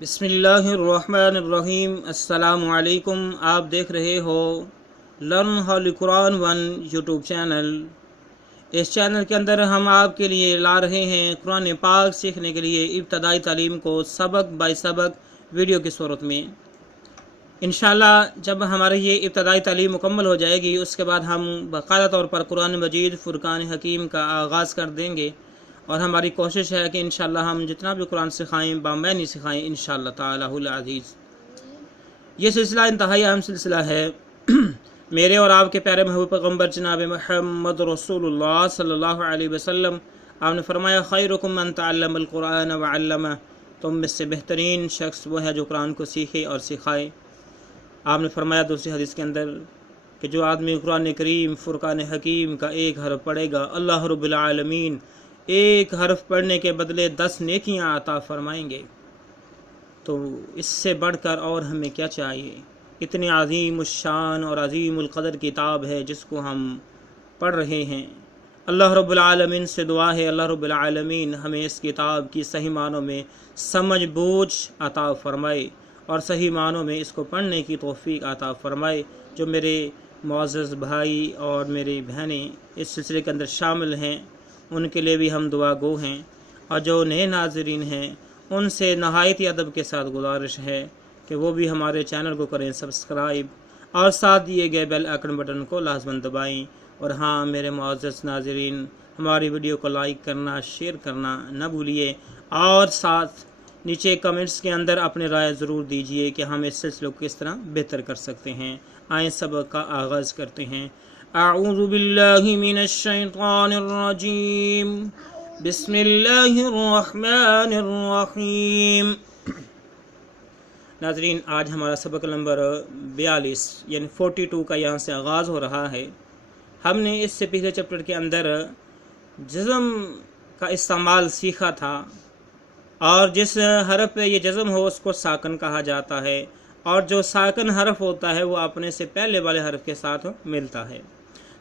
بسم اللہ الرحمن الرحیم۔ السلام علیکم۔ آپ دیکھ رہے ہو learn holy Quran on YouTube channel. اس چینل کے اندر ہم آپ کے لیے لا رہے ہیں قرآن پاک سیکھنے کے لیے ابتدائی تعلیم کو سبق بائی سبق ویڈیو کی صورت میں۔ انشاءاللہ جب ہماری یہ ابتدائی تعلیم مکمل ہو جائے گی اس کے بعد ہم باقاعدہ طور پر قرآن مجید فرقان حکیم کا آغاز کر دیں گے، اور ہماری کوشش ہے کہ انشاءاللہ ہم جتنا بھی قرآن سکھائیں بامعنی سکھائیں انشاءاللہ تعالی العزیز۔ یہ سلسلہ انتہائی اہم سلسلہ ہے۔ میرے اور آپ کے پیارے محبوب پیغمبر جناب محمد رسول اللہ صلی اللہ علیہ وسلم، آپ نے فرمایا خیرکم من تعلم القرآن وعلمہ، تم میں سے بہترین شخص وہ ہے جو قرآن کو سیکھے اور سکھائے۔ آپ نے فرمایا دوسری حدیث کے اندر کہ جو آدمی قرآن کریم فرقان حکیم کا ایک حرف پڑھے گا اللہ رب العالمین ایک حرف پڑھنے کے بدلے 10 نیکیاں عطا فرمائیں گے۔ تو اس سے بڑھ کر اور ہمیں کیا چاہیے؟ اتنی عظیم الشان اور عظیم القدر کتاب ہے جس کو ہم پڑھ رہے ہیں۔ اللہ رب العالمین سے دعا ہے اللہ رب العالمین ہمیں اس کتاب کی صحیح معنوں میں سمجھ بوجھ عطا فرمائے اور صحیح معنوں میں اس کو پڑھنے کی توفیق عطا فرمائے۔ جو میرے معزز بھائی اور میری بہنیں اس سلسلے کے اندر شامل ہیں ان کے لیے بھی ہم دعا گو ہیں، اور جو نئے ناظرین ہیں ان سے نہایت ہی ادب کے ساتھ گزارش ہے کہ وہ بھی ہمارے چینل کو کریں سبسکرائب، اور ساتھ دیے گئے بیل آئیکن بٹن کو لازماً دبائیں۔ اور ہاں میرے معزز ناظرین، ہماری ویڈیو کو لائک کرنا شیئر کرنا نہ بھولیے، اور ساتھ نیچے کمنٹس کے اندر اپنی رائے ضرور دیجیے کہ ہم اس سلسلے کو کس طرح بہتر کر سکتے ہیں۔ آئیں سبق کا آغاز کرتے ہیں۔ اعوذ باللہ من الشیطان الرجیم، بسم اللہ الرحمن الرحیم۔ ناظرین، آج ہمارا سبق نمبر 42 یعنی 42 کا یہاں سے آغاز ہو رہا ہے۔ ہم نے اس سے پچھلے چیپٹر کے اندر جزم کا استعمال سیکھا تھا، اور جس حرف پہ یہ جزم ہو اس کو ساکن کہا جاتا ہے، اور جو ساکن حرف ہوتا ہے وہ اپنے سے پہلے والے حرف کے ساتھ ملتا ہے۔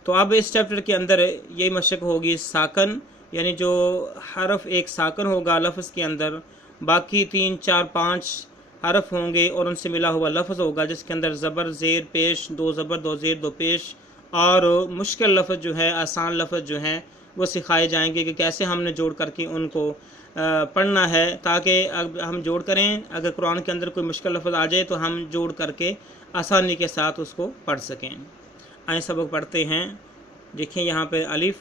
تو اب اس چیپٹر کے اندر یہ مشق ہوگی ساکن، یعنی جو حرف ایک ساکن ہوگا لفظ کے اندر، باقی 3 4 5 حرف ہوں گے اور ان سے ملا ہوا لفظ ہوگا جس کے اندر زبر زیر پیش، 2 زبر 2 زیر 2 پیش، اور مشکل لفظ جو ہے آسان لفظ جو ہیں وہ سکھائے جائیں گے کہ کیسے ہم نے جوڑ کر کے ان کو پڑھنا ہے، تاکہ ہم جوڑ کریں اگر قرآن کے اندر کوئی مشکل لفظ آ جائے تو ہم جوڑ کر کے آسانی کے ساتھ اس کو پڑھ سکیں۔ آئیں سبق پڑھتے ہیں۔ دیکھیں یہاں پہ الف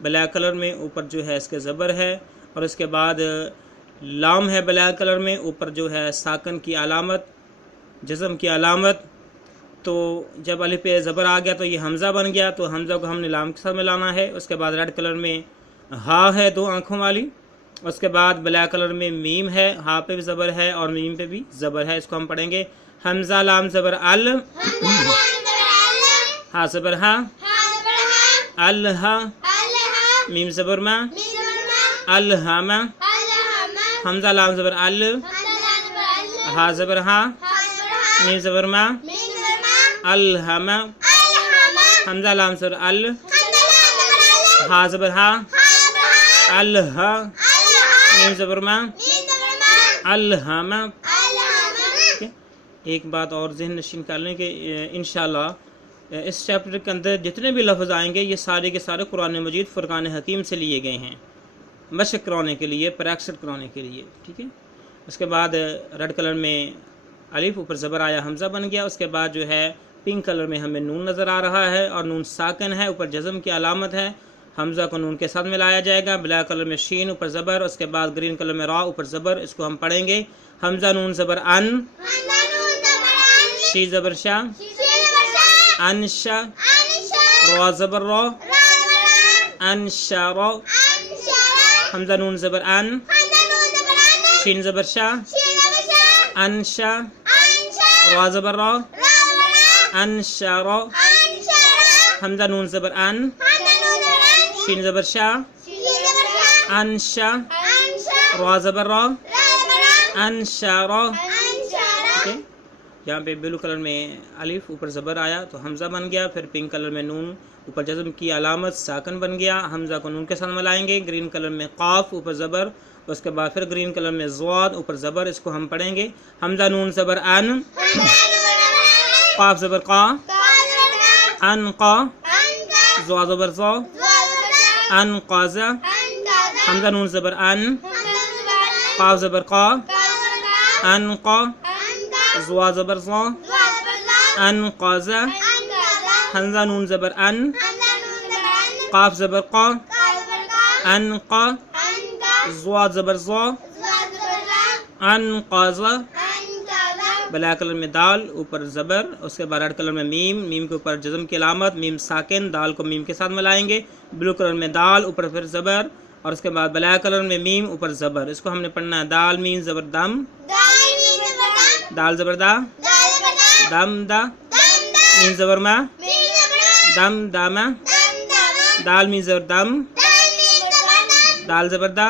بلیک کلر میں، اوپر جو ہے اس کے زبر ہے، اور اس کے بعد لام ہے بلیک کلر میں، اوپر جو ہے ساکن کی علامت، جزم کی علامت۔ تو جب الف پہ زبر آ گیا تو یہ حمزہ بن گیا، تو حمزہ کو ہم نے لام کے ساتھ ملانا ہے۔ اس کے بعد ریڈ کلر میں ہا ہے 2 آنکھوں والی، اس کے بعد بلیک کلر میں میم ہے، ہا پہ بھی زبر ہے اور میم پہ بھی زبر ہے۔ اس کو ہم پڑھیں گے حمزہ لام زبر ال، ہا زبر ہا، الہا، میم زبر ما، الہما، حمزہ لام زبر ال، ہا زبر ہا، میم زبر ما، الہما، حمزہ لام زبر ال، ہا زبر ہا، الہا، میم زبر ما، الہما۔ ایک بات اور ذہن نشین کر لیں کہ انشاءاللہ اس چیپٹر کے اندر جتنے بھی لفظ آئیں گے یہ سارے کے سارے قرآن مجید فرقان حکیم سے لیے گئے ہیں، مشق کرانے کے لیے، پریکٹس کرانے کے لیے، ٹھیک ہے۔ اس کے بعد ریڈ کلر میں الف، اوپر زبر آیا حمزہ بن گیا۔ اس کے بعد جو ہے پنک کلر میں ہمیں نون نظر آ رہا ہے، اور نون ساکن ہے، اوپر جزم کی علامت ہے، حمزہ کو نون کے ساتھ ملایا جائے گا۔ بلیک کلر میں شین، اوپر زبر، اس کے بعد گرین کلر میں را، اوپر زبر۔ اس کو ہم پڑھیں گے حمزہ نون زبر ان، شی زبر شا، انشا، را زبر را، انشا را، حمزہ نون زبر ان، شین زبر شا، انشا، را زبر را، انشا را، حمزہ نون زبر ان، شین زبر شا، انشا، را زبر را، انشا را۔ یہاں پہ بلو کلر میں الف، اوپر زبر آیا تو حمزہ بن گیا، پھر پنک کلر میں نون، اوپر جزم کی علامت ساکن بن گیا، حمزہ کو نون کے ساتھ ملائیں گے۔ گرین کلر میں قاف، اوپر زبر اس کے بعد پھر گرین کلر میں ضاد اوپر زبر، اس کو ہم پڑھیں گے حمزہ نون زبر ان، قاف زبر قا، ان قا، ضا زبر ضا، ان قازا، حمزہ نون زبر ان، قاف زبر قا، ان قا، ضا زبر ضا، ان قازا، حمزہ نون زبر ان، قاف زبر قا، ان قا، ضا زبر ضا، ان قازا، بلیک کلر میں دال اوپر زبر، اس کے بعد ریڈ کلر میں میم، میم کے اوپر جزم کی علامت، میم ساکن، دال کو میم کے ساتھ ملائیں گے، بلو کلر میں دال اوپر پھر زبر، اور اس کے بعد بلیک کلر میں میم اوپر زبر، اس کو ہم نے پڑھنا ہے دال میم زبر دم، دال زبر دا، دم دا، میم زبر ما، دم داما، دال میم زبر دم، دال زبر دا،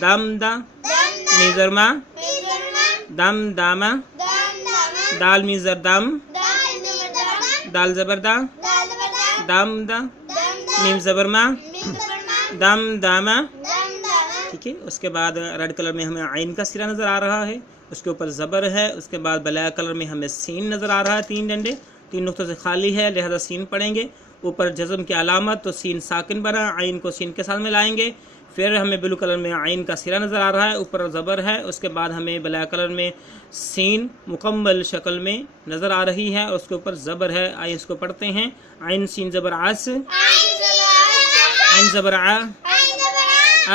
دم دا، میم زبر ما، دم داما، دال میم زبر دم، دال زبر دا، دم دا، میم زبر ما، دم داما، ٹھیک ہے۔ اس کے بعد ریڈ کلر میں ہمیں عین کا سرا نظر آ رہا ہے، اس کے اوپر زبر ہے، اس کے بعد بلیک کلر میں ہمیں سین نظر آ رہا ہے، 3 ڈنڈے 3 نقطوں سے خالی ہے، لہذا سین پڑھیں گے، اوپر جزم کی علامت تو سین ساکن بنا، عین کو سین کے ساتھ ملائیں گے، پھر ہمیں بلو کلر میں عین کا سرا نظر آ رہا ہے، اوپر زبر ہے، اس کے بعد ہمیں بلیک کلر میں سین مکمل شکل میں نظر آ رہی ہے، اور اس کے اوپر زبر ہے، آئیں اس کو پڑھتے ہیں، عین سین زبر عس، عین زبر ع،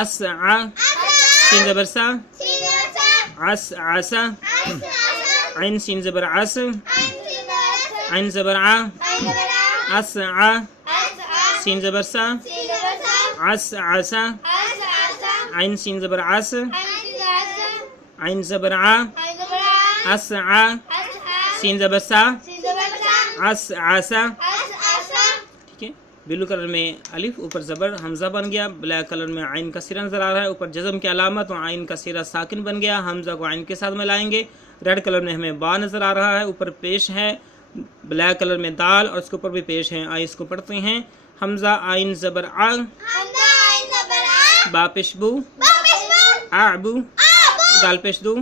اس ع، سین زبر سا، عس عسا، عین سین زبر عس، عین زبر ع، اس ع، سین زبر سا، عس عسا، عین سین زبر عس، عین زبر ع، اس ع، سین زبر سا، عس عسا، ٹھیک ہے۔ بلو کلر میں الف اوپر زبر حمزہ بن گیا، بلیک کلر میں عین کا سرا نظر آ رہا ہے، اوپر جزم کی علامت اور عین کا سرا ساکن بن گیا، حمزہ کو عین کے ساتھ ملائیں گے، ریڈ کلر میں ہمیں با نظر آ رہا ہے، اوپر پیش ہے، بلیک کلر میں دال اور اس کے اوپر بھی پیش ہے، آئیں اس کو پڑھتے ہیں، حمزہ عین زبر ع، با پیش بو، اعبو، دال پیش دو،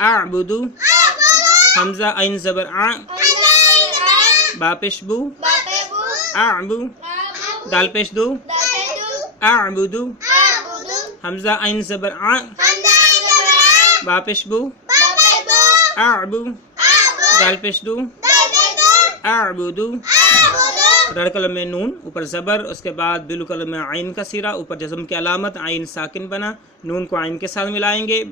اعبدو، حمزہ عین زبر ع، با پیش بو، اعبو، دال پیش دو، اعبدو، حمزہ عین زبر ع، با پیش بو، اعبو، دال پیش دو، اعبدو، ریڈ کلر میں نون اوپر زبر، اس کے بعد بلو کلر میں عین کا سرا، اوپر جزم کی علامت، عین ساکن بنا، نون کو عین کے ساتھ ملائیں گے،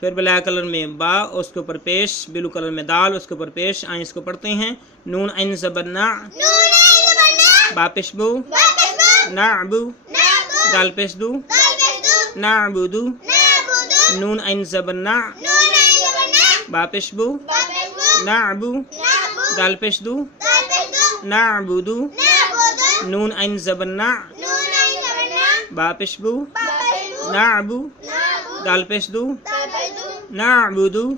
پھر بلیک کلر میں با، اس کے اوپر پیش، بلو کلر میں دال، اس کے اوپر پیش، آئیں اس کو پڑھتے ہیں، نون عین زبر نا، با پیش بو، نعبو، دال پیش دو، نعبدو، نون عین زبر نا، با پیش بو، نعبو، دال پیش دو، نعبدو، نون عین زبر نا، با پیش بو، نعبو، دال پیش دو، نعبدو،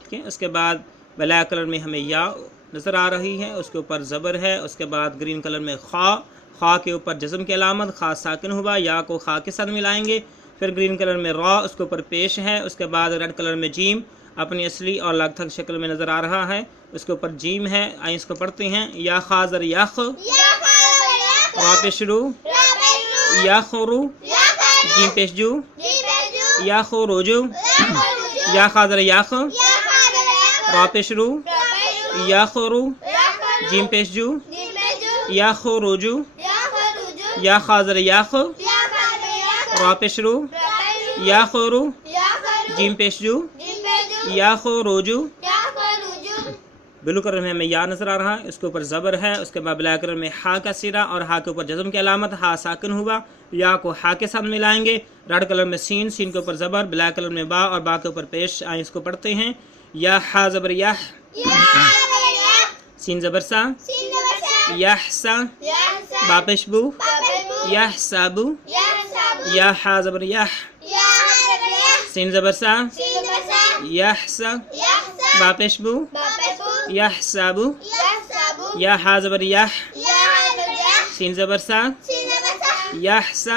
ٹھیک ہے۔ اس کے بعد بلیک کلر میں ہمیں یا نظر آ رہی ہے، اس کے اوپر زبر ہے، اس کے بعد گرین کلر میں خا، خا کے اوپر جزم کی علامت، خا ساکن ہوا، یا کو خا کے ساتھ ملائیں گے، پھر گرین کلر میں را، اس کے اوپر پیش ہے، اس کے بعد ریڈ کلر میں جیم اپنی اصلی اور لاگ تھک شکل میں نظر آ رہا ہے، اس کے اوپر جیم ہے، آئیں اس کو پڑھتے ہیں، یا خازر یخ، را پیش رو، یا خورو، جیم پیش جو، یا خوروجو، یا خازر یخ، را پیش رو، یا خورو، جیم پیش جو، یا خوروجو، یا خازر یخ، را پیش رو، یا خورو، جیم پیش جو، یا خوروجو، بلو کلر میں ہمیں یا نظر آ رہا ہے، اس کے اوپر زبر ہے، اس کے بعد بلیک کلر میں ہا کا سرا اور ہا کے اوپر جزم کی علامت، ہا ساکن ہوا، یا کو ہا کے ساتھ ملائیں گے، ریڈ کلر میں سین، سین کے اوپر زبر، بلیک کلر میں با اور با کے اوپر پیش، آئیں اس کو پڑھتے ہیں، یا ہا زبر یح، سین زبر سا، یحسا، با پیش بو، یحسابو، یا ہا زبر یح، سین زبر سا، یحسا، با پیش بو، یحسابو، یا ہا زبر یح، سین زبر سا، یحسا،